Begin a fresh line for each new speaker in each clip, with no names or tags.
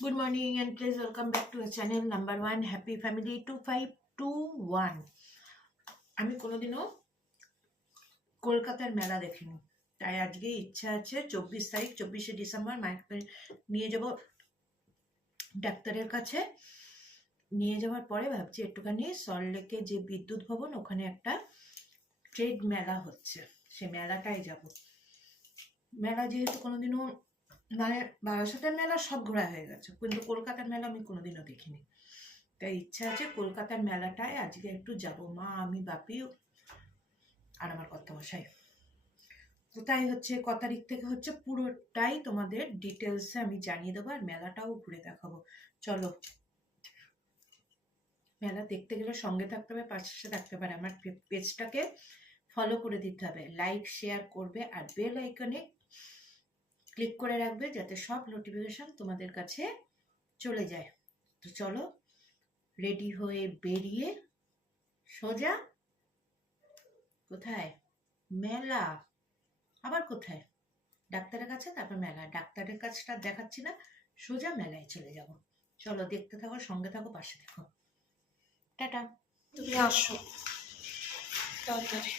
Good morning and please welcome back to our channel number one. Happy Family 2521 আমি কোনোদিনও কলকাতার মেলা দেখিনি। তাই আজকে ইচ্ছা আছে চব্বিশ তারিখ, চব্বিশে ডিসেম্বর মাকে নিয়ে যাব ডাক্তারের কাছে। নিয়ে যাওয়ার পরে ভাবছি একটুখানি সল্টলেকে যে বিদ্যুৎ ভবন, ওখানে একটা ট্রেড মেলা হচ্ছে। সে মেলাটাই যাব। মেলা যেহেতু কোনোদিনও মানে বারাসাতের মেলা সব ঘোরা হয়ে গেছে। কিন্তু কলকাতার মেলা আমি কোনোদিনও দেখিনি। তাই ইচ্ছা আছে কলকাতার মেলাটায় আজকে একটু যাব। মা, আমি, বাপি আর আমার কর্তামশাই। কোথায় হচ্ছে, ক তারিখ থেকে হচ্ছে পুরোটাই তোমাদের ডিটেলসে আমি জানিয়ে দেবো আর মেলাটাও ঘুরে দেখাবো। চলো। মেলা দেখতে গেলে সঙ্গে থাকতে হবে, পাশে থাকতে পারে আমার পেজটাকে ফলো করে দিতে হবে। লাইক শেয়ার করবে আর বেল আইকনে ক্লিক করে রাখবে যাতে সব নোটিফিকেশন তোমাদের কাছে চলে যায়। তো চলো রেডি হয়ে বেরিয়ে সোজা, কোথায়? মেলা। আবার কোথায়? ডাক্তারের কাছে, তারপর মেলা। ডাক্তারের কাছটা দেখাচ্ছি না, সোজা মেলায় চলে যাব। চলো, দেখতে থাকো, সঙ্গে থাকো, পাশে থাকো টাটা। তুমি আসো। তাড়াতাড়ি।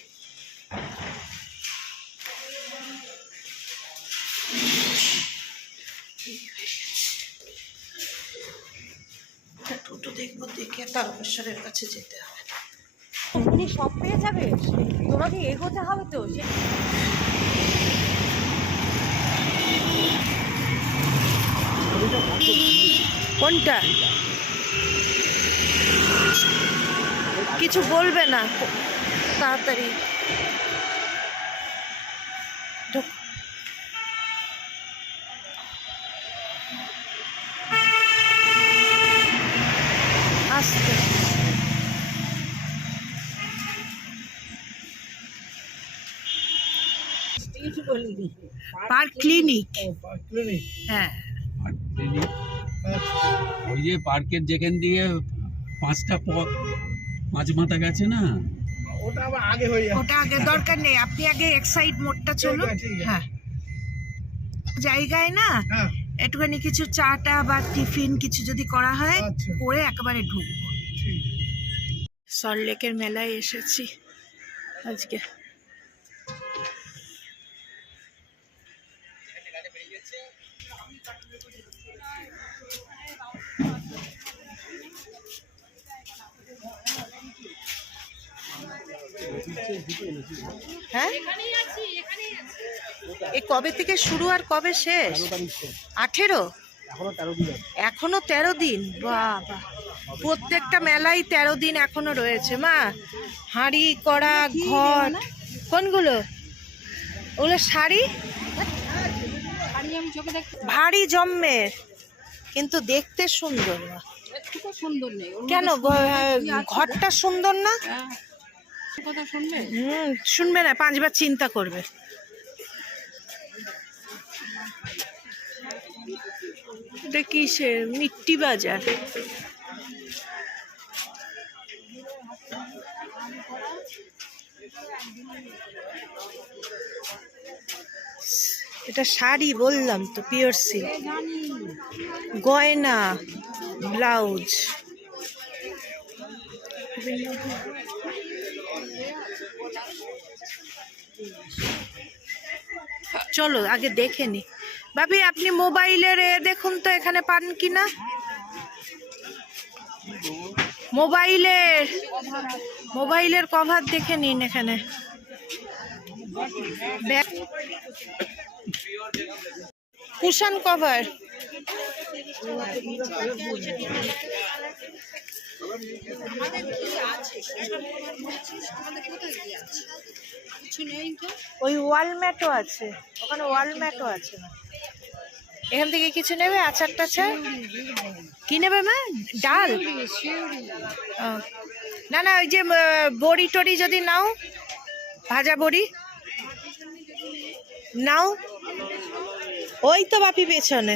টোটো দেখব দেখে তারকেশ্বরের কাছে যেতে হবে।
উনি সব পেয়ে যাবে? তোমাকে এগোতে হবে তো? সে
কোনটা? কিছু বলবে না? তাড়াতাড়ি ঢোক। আস্তে পার্ক ক্লিনিক। হ্যাঁ।
ওই যে পার্কের যেখান দিয়ে পাঁচটা পথ পাঁচ মাথা গেছে না?
ওটা আবার আগে হয়ে যাবে
ওটা আগে দরকার নেই। আপনি আগে এক্সাইড মোডটা চলুন। হ্যাঁ। জায়গায় না
হ্যাঁ।
একটুখানি কিছু চাটা বা টিফিন কিছু যদি করা হয়
আচ্ছা।
করে একেবারে ঢুকবো।
ঠিক
সল্টলেকের মেলায় এসেছি আজকে। হ্যাঁ? এই কবে থেকে শুরু আর কবে শেষ? আঠেরো?
এখনও তেরো দিন
বাবা। প্রত্যেকটা মেলাই তেরো দিন এখনও রয়েছে মা। হাঁড়ি কড়া ঘর কোনগুলো? ওগুলো শাড়ি? ভারী জম্মের। কিন্তু দেখতে সুন্দর না
একটু সুন্দর নেই। ওর
কেন? ঘরটা সুন্দর না?
হ্যাঁ। কথা শুনবে?
হুম, শুনবে না, পাঁচবার চিন্তা করবে। এটা কিসের? মিট্টি বাজার। এটা শাড়ি বললাম তো, পিওর সিল্ক। গয়না, ব্লাউজ। চলো, আগে দেখে নি। ভাবি, আপনি মোবাইলের এ দেখুন তো, এখানে পান কি না? মোবাইলের মোবাইলের কভার দেখে নিন এখানে। কুশন কভার ওই ওয়াল ম্যাটও আছে? ওখানে ওয়াল আছে। এখান থেকে কিছু নেবে? আচার টাচার? কি নেবে মা? ডাল? না না, ওই যে বড়ি টড়ি যদি নাও, ভাজা বড়ি, নাও। ওই তো বাপি পেছনে।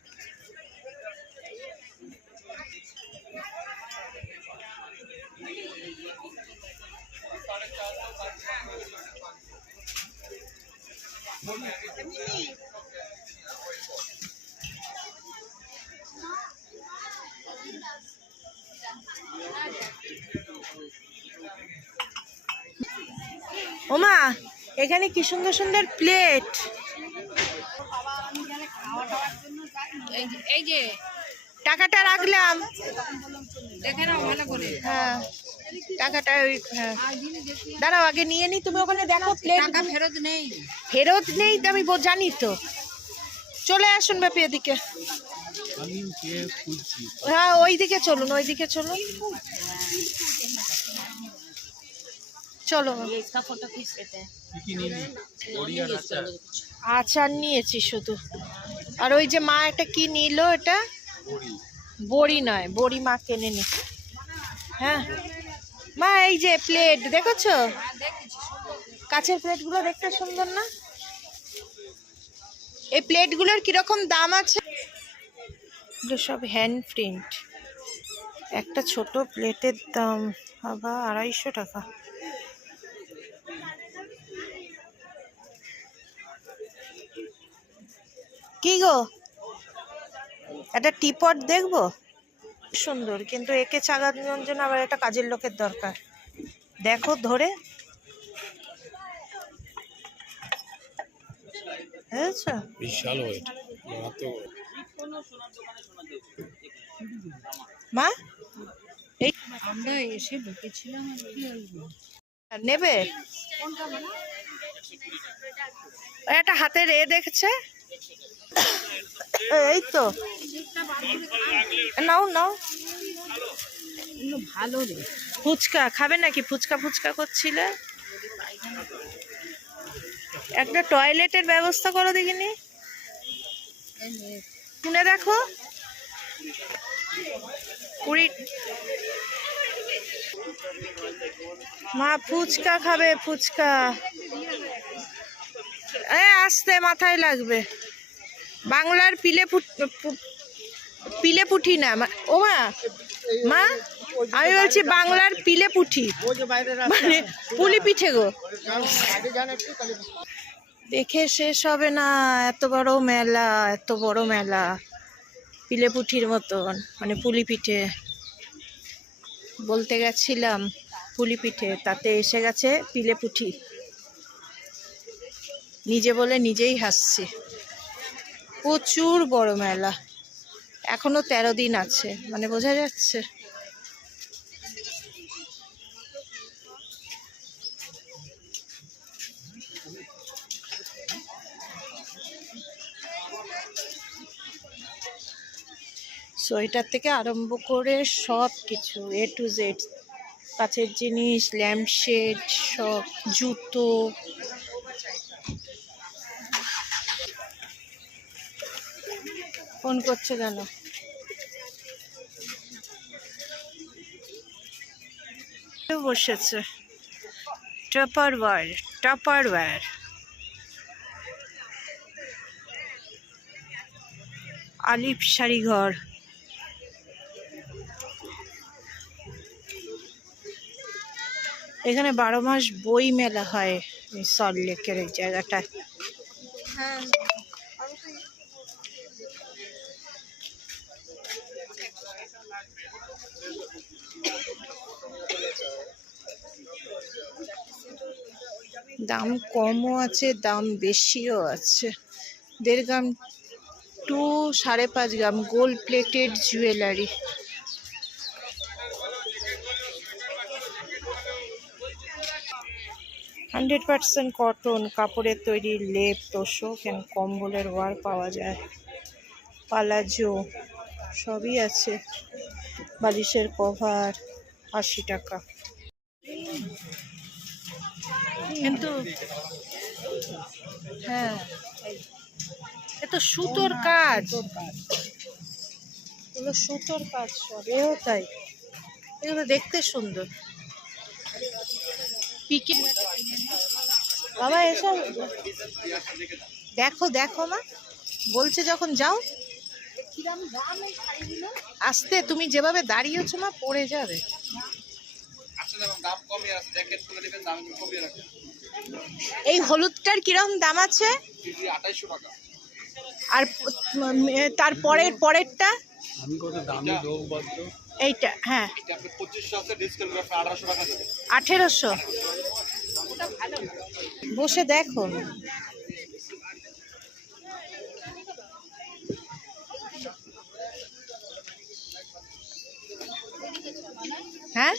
ওমা এখানে কি সুন্দর সুন্দর প্লেট
এই যে
টাকাটা রাখলাম।
দেখে নাও ভালো করে।
হ্যাঁ। টাকাটা ওই হ্যাঁ। দাঁড়াও আগে নিয়ে নি তুমি ওখানে দেখো প্লেট
ফেরত নেই।
ফেরত নেই তো আমি জানি তো। চলে আসুন ব্যাপী এদিকে। হ্যাঁ ওই দিকে চলুন। ওই দিকে চলুন চলো
আচার।
নিয়েছি। শুধু। আর ওই যে মা এটা কি নিল এটা?
বড়ি
নয় বড়ি মা কেনে নি। হ্যাঁ। মা, এই যে প্লেট দেখেছ? কাছের প্লেটগুলো দেখতে সুন্দর না? এই প্লেটগুলোর কীরকম দাম আছে? সব হ্যান্ড প্রিন্ট একটা ছোট প্লেটের দাম, বাবা, আড়াইশো টাকা। কি গো? একটা টিপট দেখব? সুন্দর কিন্তু একে চাগানোর জন্য আবার একটা কাজের লোকের দরকার। দেখো ধরে।
বিশাল ওয়েট
মা? এই
আমরা এসে ঢুকেছিলাম আর কি হলো
নেবে? একটা হাতের এ দেখছে। এই তো নাও নাও।
ভালো
ফুচকা, খাবে নাকি? ফুচকা ফুচকা করছিলে? একটা টয়লেটের ব্যবস্থা করো দেখিনি? শুনে দেখো। কুড়ি মা ফুচকা খাবে, ফুচকা। আসতে মাথায় লাগবে। বাংলার পিলে পিলে পুঠি না ও মা মা, আমি বলছি বাংলার পিলে পুঠি। মানে পুলি পিঠে গো। দেখে শেষ হবে না, এত বড় মেলা, এত বড় মেলা। পিলে পুঠির মতন মানে পুলি পিঠে। বলতে গেছিলাম পুলি পিঠে, তাতে এসে গেছে পিলে পুঠি। নিজে বলে নিজেই হাসছি। প্রচুর বড় মেলা। এখনও তেরো দিন আছে মানে বোঝা যাচ্ছে। সোয়েটার থেকে আরম্ভ করে সব কিছু এ টু জেড কাছের জিনিস ল্যাম্পশেড সব, জুতো ফোন করছে কেন? বসেছে। টপার ওয়ার টপার ওয়ার আলিফ শাড়িঘর এখানে বারো মাস বই মেলা হয় সল্ট সল্টলেকের এই জায়গাটায়। দাম কমও আছে, দাম বেশিও আছে। দেড় গ্রাম টু সাড়ে পাঁচ gram gold plated jewellery. Hundred percent cotton, কাপড়ের তৈরি লেপ, তোষক অ্যান্ড কম্বলের ওয়ার পাওয়া যায়। পালাজো সবই আছে। বালিশের কভার আশি টাকা। কিন্তু হ্যাঁ এ তো সুতোর কাজ। এগুলো সুতোর কাজ সব। এও তাই। এগুলো দেখতে সুন্দর। পিকে বাবা এসব দেখো দেখো মা। বলছে যখন যাও আসতে তুমি যেভাবে দাঁড়িয়েছো মা পড়ে যাবে। এই হলুদটার কীরকম দাম আছে? আর তার পরের পরেরটা?
আমি কত দামি দেবো বলতো
এইটা হ্যাঁ। আঠেরোশো? বসে দেখো। হ্যাঁ?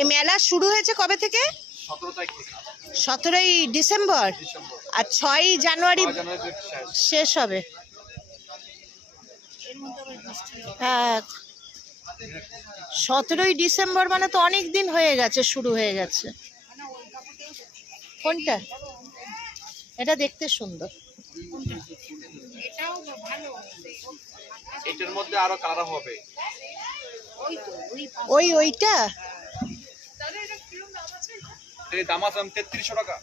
এই মেলা শুরু হয়েছে কবে থেকে? সতেরোই ডিসেম্বর? আর ছয়ই জানুয়ারি শেষ। হবে। হ্যাঁ। সতেরোই ডিসেম্বর মানে তো অনেক দিন হয়ে গেছে শুরু হয়ে গেছে। কোনটা? এটা দেখতে সুন্দর।
এটার মধ্যে আরও কালার হবে?
ওই ওইটা?
এর দাম আছে তেত্রিশশো টাকা।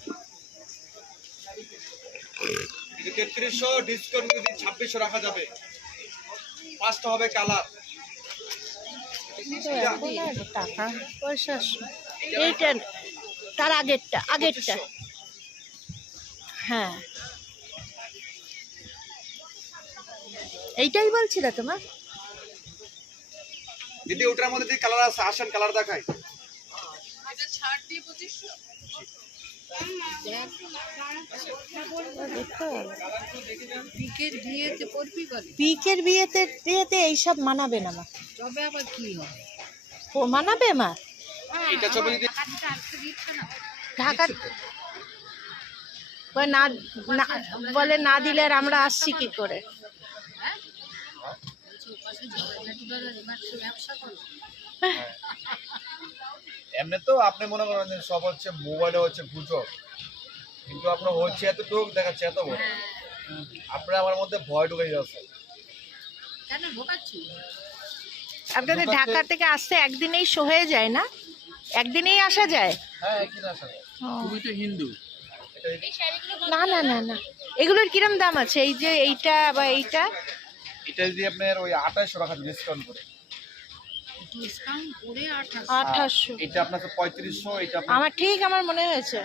তেত্রিশশো ডিসকাউন্ট যদি ছাব্বিশশো রাখা যাবে পাঁচটা হবে কালার।
টাকা পয়সা এইটা তার আগেরটা আগেরটা। হ্যাঁ। এইটাই বলছিল তোমার।
দিদি ওটার মধ্যে কালার আছে আসেন কালার
হবে। পিকের বিয়েতে বিয়েতে এইসব মানাবে না মা। ও মানাবে মা?
এটা ছবি যদি
ঢাকা বলে না। না বলে না দিলে আর আমরা আসছি কি করে?
এমনি তো আপনি মনে করেন যে সব হচ্ছে মোবাইলে হচ্ছে গুজব। কিন্তু আপনার হচ্ছে এত এতটুকু দেখাচ্ছে এত বড়। আপনার আমার মধ্যে ভয় ঢুকে যাচ্ছে
আপনাদের ঢাকা থেকে আসতে একদিনেই শো হয়ে যায় না? একদিনেই আসা যায়?
হ্যাঁ
তুমি তো হিন্দু।
না না না না। এগুলোর কিরম দাম আছে? এই যে এইটা বা এইটা?
এটা যদি আপনার ওই আঠাশশো টাকা ডিসকাউন্ট করে।
আঠাশশো।
এটা আপনার পঁয়ত্রিশশো এটা
আমার ঠিক আমার মনে হয়েছে।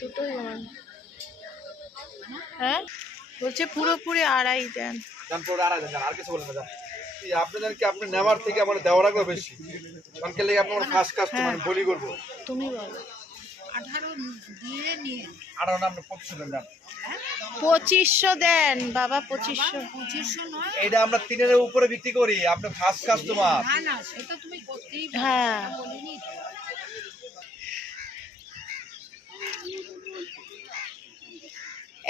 দুটোই আমার হ্যাঁ? বলছে পুরোপুরি আড়াই দেন।
পরে আর কিছু বলেন না এই কি আপনি নেওয়ার থেকে আমার দেওয়ার আগে বেশি। কারণ কে লেগে আপনার ফার্স্ট কাস্টমার বলি করব।
তুমি বলো।
আঠারো আপনি পঁচিশশো দেন
পঁচিশশো দেন বাবা পঁচিশশো।
এইটা আমরা তিনের উপরে বিক্রি করি আপনি ফার্স্ট কাস্টমার
হ্যাঁ।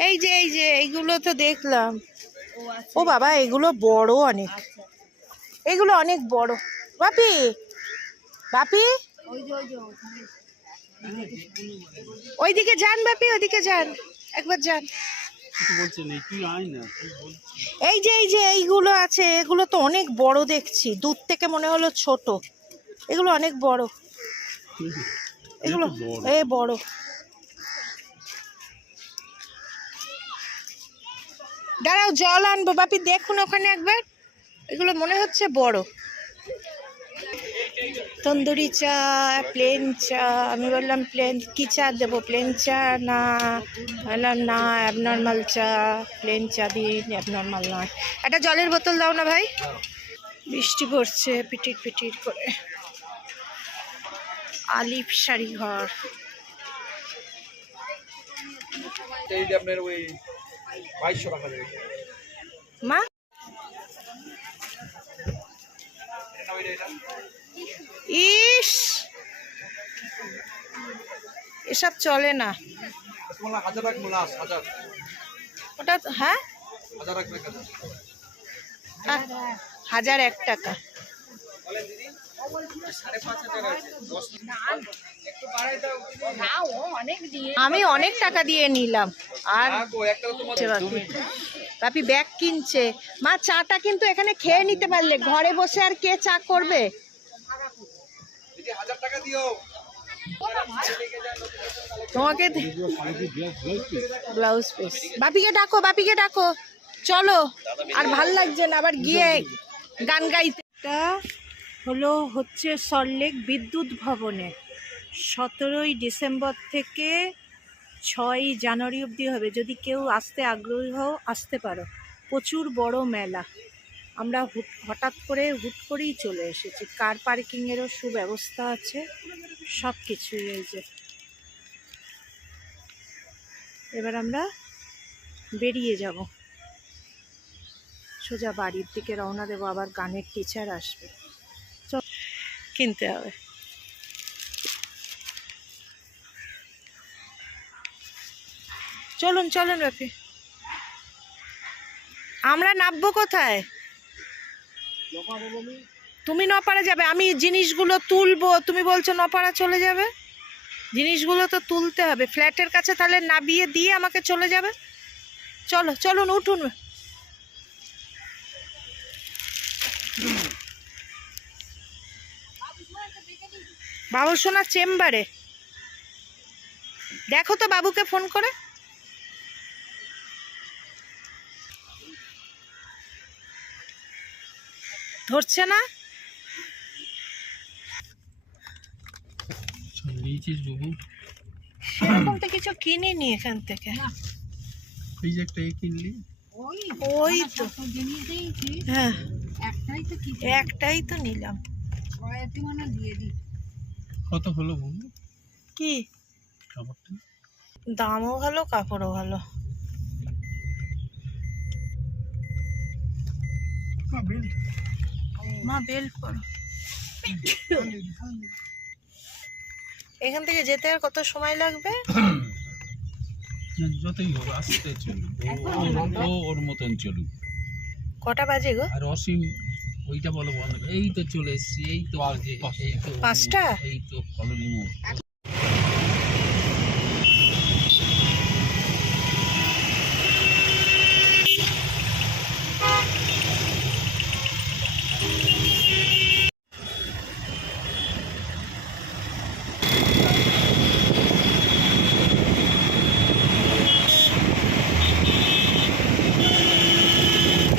এই যে এই যে এইগুলো তো দেখলাম। ও বাবা এগুলো বড় অনেক। এগুলো অনেক বড়। বাপি বাপি? ওইদিকে যান বাপি ওইদিকে যান। একবার যান। এই যে এই যে এইগুলো আছে এগুলো তো অনেক বড় দেখছি। দূর থেকে মনে হলো ছোট। এগুলো অনেক বড়। এগুলো এ বড়। দাঁড়াও জল আনব। বাপি দেখুন ওখানে একবার। এগুলো মনে হচ্ছে বড়। তন্দুরি চা প্লেন চা আমি বললাম প্লেন কী চা দেবো? প্লেন চা না? বললাম না অ্যাবনর্মাল চা। প্লেন চা দিন অ্যাবনর্মাল নয়। একটা জলের বোতল দাও না ভাই। বৃষ্টি পড়ছে পিটির পিটির করে। আলিফ শাড়ি ঘর। মা? ইস। এসব চলে না। ওটা হ্যাঁ?
হাজার
এক টাকা। আমি অনেক টাকা দিয়ে নিলাম। আর বাপি ব্যাগ কিনছে। মা, চাটা কিন্তু এখানে খেয়ে নিতে পারলে। ঘরে বসে আর কে চা করবে? তোমাকে ব্লাউজ পিস বাপিকে ডাকো বাপিকে ডাকো। চলো, আর ভালো লাগছে না, আবার গিয়ে গান গাইতে। হলো হচ্ছে সল্টলেক বিদ্যুৎ ভবনে। সতেরোই ডিসেম্বর থেকে ছয়ই জানুয়ারি অবধি হবে। যদি কেউ আসতে আগ্রহী হও, আসতে পারো। প্রচুর বড় মেলা। আমরা হুট, হঠাৎ করে হুট করেই চলে এসেছি। কার পার্কিংয়েরও সুব্যবস্থা আছে, সব কিছুই এই যে। এবার আমরা বেরিয়ে যাব। সোজা বাড়ির দিকে রওনা দেবো, আবার গানের টিচার আসবে। চল, কিনতে হবে। চলুন চলুন ব্যাপী আমরা নামবো কোথায়? তুমি নপাড়া যাবে, আমি জিনিসগুলো তুলবো, তুমি বলছো নপাড়া চলে যাবে? জিনিসগুলো তো তুলতে হবে, ফ্ল্যাটের কাছে তাহলে নাবিয়ে দিয়ে আমাকে চলে যাবে? চলো, চলুন, উঠুন। বাবু সোনার চেম্বারে। দেখো তো বাবুকে ফোন করে। ধরছে না। সেরকম তো কিছু কিনিনি এখান থেকে।
এই যে একটা কিনলি।
ওই তো হ্যাঁ।
একটাই তো
একটাই তো নিলাম।
মানে দিয়ে দিই।
কত হলো
কি? দামও ভালো কাপড়ও ভালো। মা বেল পরো। এখান থেকে যেতে আর কত সময় লাগবে?
যতই হোক আসতে চলুক। ও- ওর মতন চলুক।
কটা বাজে গো?
আর অসীম ওইটা বলো বন্ধ এই তো চলে এসছি এই তো আগে এই তো
পাঁচটা?
এই তো কলোনি মোড়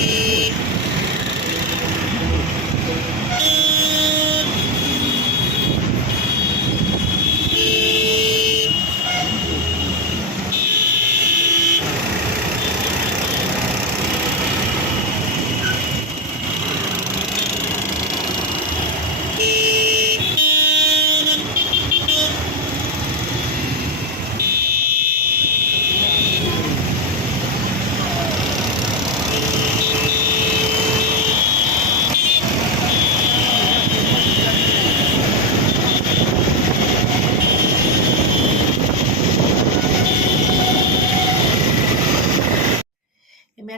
এই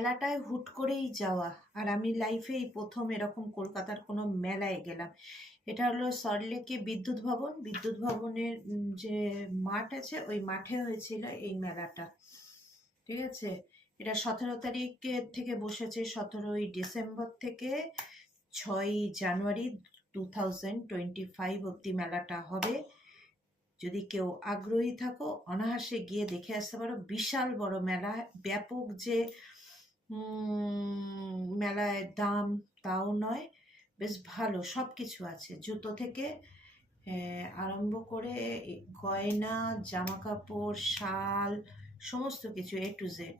মেলাটায় হুট করেই যাওয়া। আর আমি লাইফে এই প্রথম এরকম কলকাতার কোনো মেলায় গেলাম। এটা হলো সল্টলেকে বিদ্যুৎ ভবন। বিদ্যুৎ ভবনের যে মাঠ আছে, ওই মাঠে হয়েছিল এই মেলাটা। ঠিক আছে? এটা সতেরো তারিখের থেকে বসেছে, সতেরোই ডিসেম্বর থেকে ছয়ই January two thousand twenty five অব্দি মেলাটা হবে। যদি কেউ আগ্রহী থাকো, অনায়াসে গিয়ে দেখে আসতে পারো। বিশাল বড় মেলা। ব্যাপক যে মেলায় দাম তাও নয়, বেশ ভালো সব কিছু আছে। জুতো থেকে আরম্ভ করে গয়না জামা কাপড় শাল, সমস্ত কিছু এ টু জেড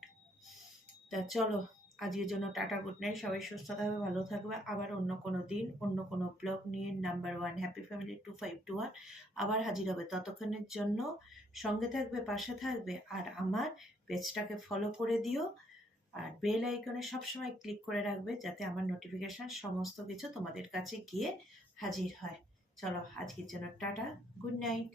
তা চলো, আজকের জন্য টাটা গুড নাইট সবাই সুস্থ থাকবে, ভালো থাকবে। আবার অন্য কোনো দিন, অন্য কোনো ব্লগ নিয়ে number one happy family two five two one আবার হাজির হবে ততক্ষণের জন্য। সঙ্গে থাকবে, পাশে থাকবে, আর আমার পেজটাকে ফলো করে দিও। আর বেল আইকনে সবসময় ক্লিক করে রাখবে যাতে আমার নোটিফিকেশান সমস্ত কিছু তোমাদের কাছে গিয়ে হাজির হয়। চলো, আজকের জন্য টাটা গুড নাইট